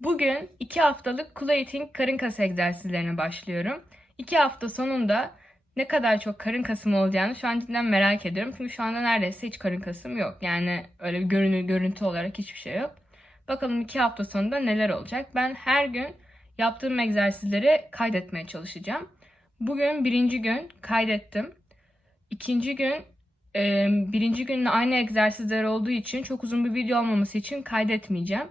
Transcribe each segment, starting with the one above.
Bugün 2 haftalık Kula Eating karın kası egzersizlerine başlıyorum. 2 hafta sonunda ne kadar çok karın kasım olacağını şu an cidden merak ediyorum. Çünkü şu anda neredeyse hiç karın kasım yok. Yani öyle bir görünür, görüntü olarak hiçbir şey yok. Bakalım 2 hafta sonunda neler olacak. Ben her gün yaptığım egzersizleri kaydetmeye çalışacağım. Bugün birinci gün kaydettim. İkinci gün birinci günle aynı egzersizler olduğu için çok uzun bir video olmaması için kaydetmeyeceğim.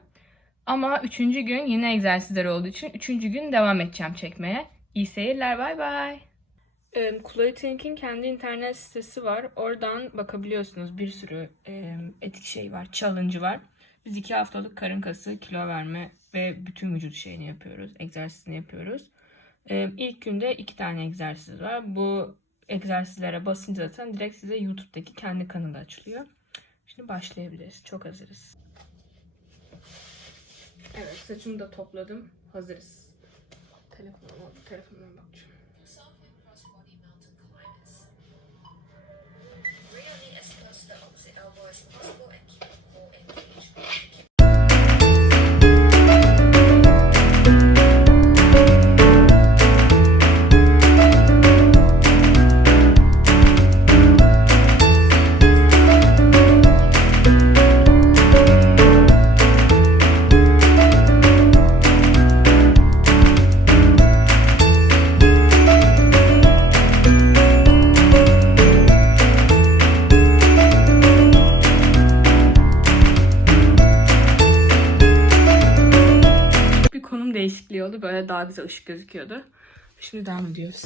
Ama üçüncü gün yine egzersizler olduğu için üçüncü gün devam edeceğim çekmeye. İyi seyirler, bay bay. Clothing'in kendi internet sitesi var. Oradan bakabiliyorsunuz. Bir sürü e, etik şey var, challenge'ı var. Biz iki haftalık karın kası, kilo verme ve bütün vücut şeyini yapıyoruz. Egzersizini yapıyoruz. E, ilk günde iki tane egzersiz var. Bu egzersizlere basınca zaten direkt size YouTube'daki kendi kanalı açılıyor. Şimdi başlayabiliriz. Çok hazırız. Evet saçımı da topladım. Hazırız. Telefonuma, telefonuma bakacağım. Elbow as possible değişikliği oldu. Böyle daha güzel ışık gözüküyordu. Şimdi devam ediyoruz.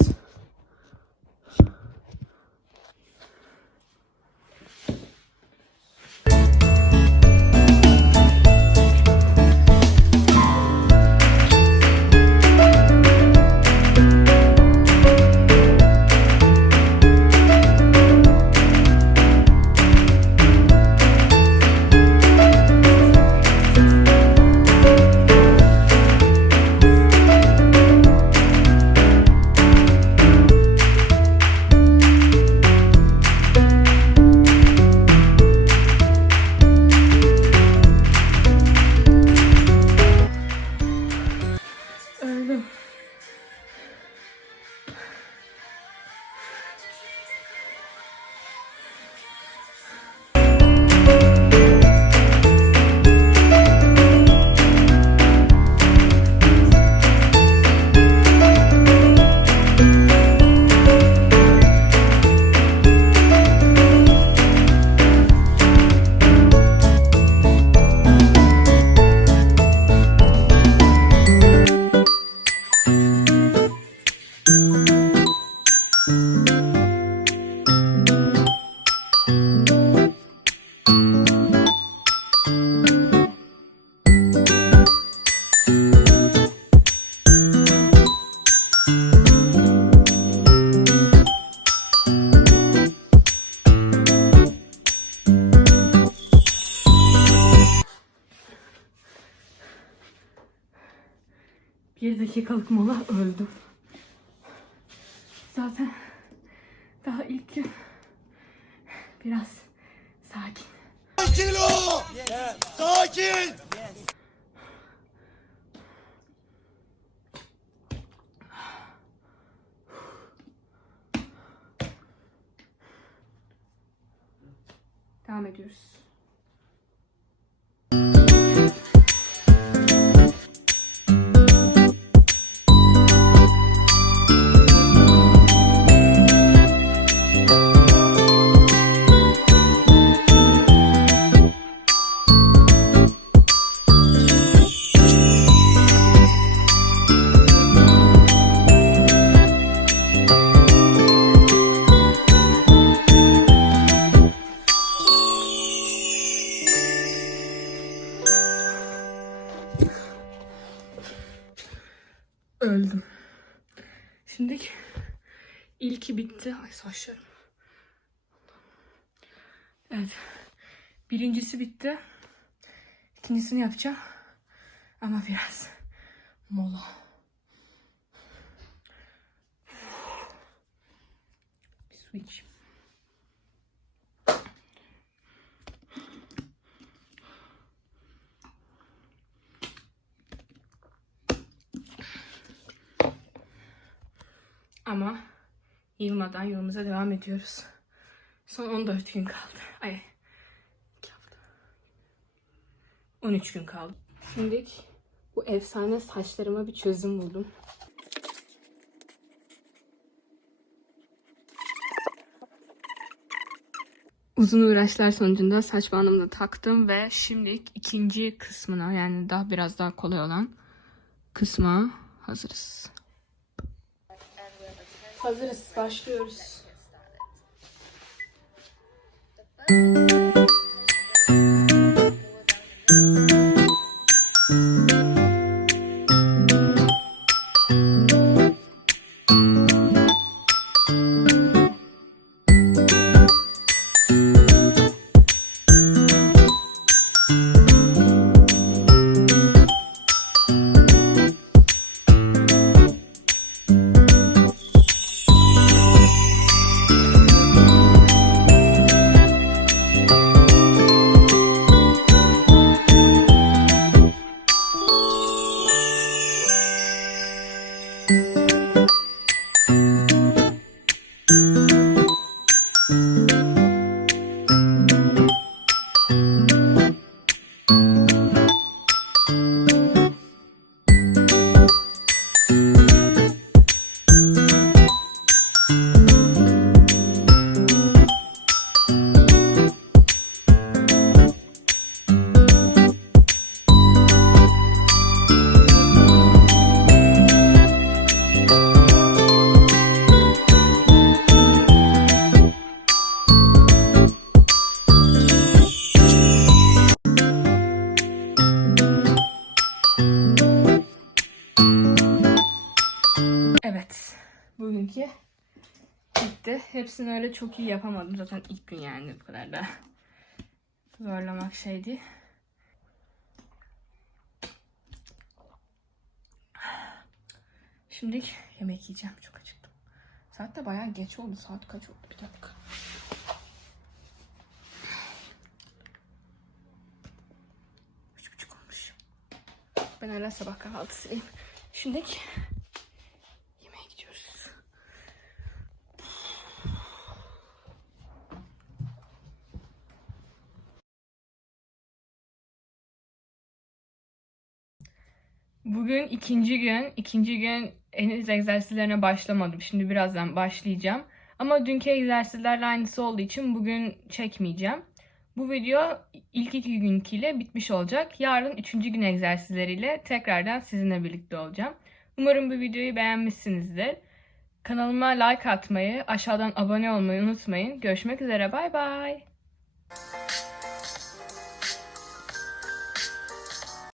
Bir dakikalık mola öldüm. Zaten daha ilk gün biraz sakin. Sakin ol! Sakin! Devam ediyoruz. Şimdi ilki bitti. Ay saçlarım. Evet. Birincisi bitti. İkincisini yapacağım. Ama biraz mola. Bir su içeyim. Ama yılmadan yolumuza devam ediyoruz. Son 14 gün kaldı. Ay. 2 hafta. 13 gün kaldı. Şimdi bu efsane saçlarıma bir çözüm buldum. Uzun uğraşlar sonucunda saç bandımı da taktım ve şimdi ikinci kısmına yani daha biraz daha kolay olan kısma hazırız. Hazırız, başlıyoruz. Bitti. Hepsini öyle çok iyi yapamadım. Zaten ilk gün yani bu kadar da zorlamak şeydi. Şimdi yemek yiyeceğim. Çok acıktım. Saat de bayağı geç oldu. Saat kaç oldu? Bir dakika. Üç buçuk olmuş. Ben hala sabah kahvaltısıyım. Şimdi Bugün ikinci gün. ikinci gün henüz egzersizlerine başlamadım. Şimdi birazdan başlayacağım. Ama dünkü egzersizlerle aynısı olduğu için bugün çekmeyeceğim. Bu video ilk iki günkiyle bitmiş olacak. Yarın üçüncü gün egzersizleriyle tekrardan sizinle birlikte olacağım. Umarım bu videoyu beğenmişsinizdir. Kanalıma like atmayı, aşağıdan abone olmayı unutmayın. Görüşmek üzere, bay bay.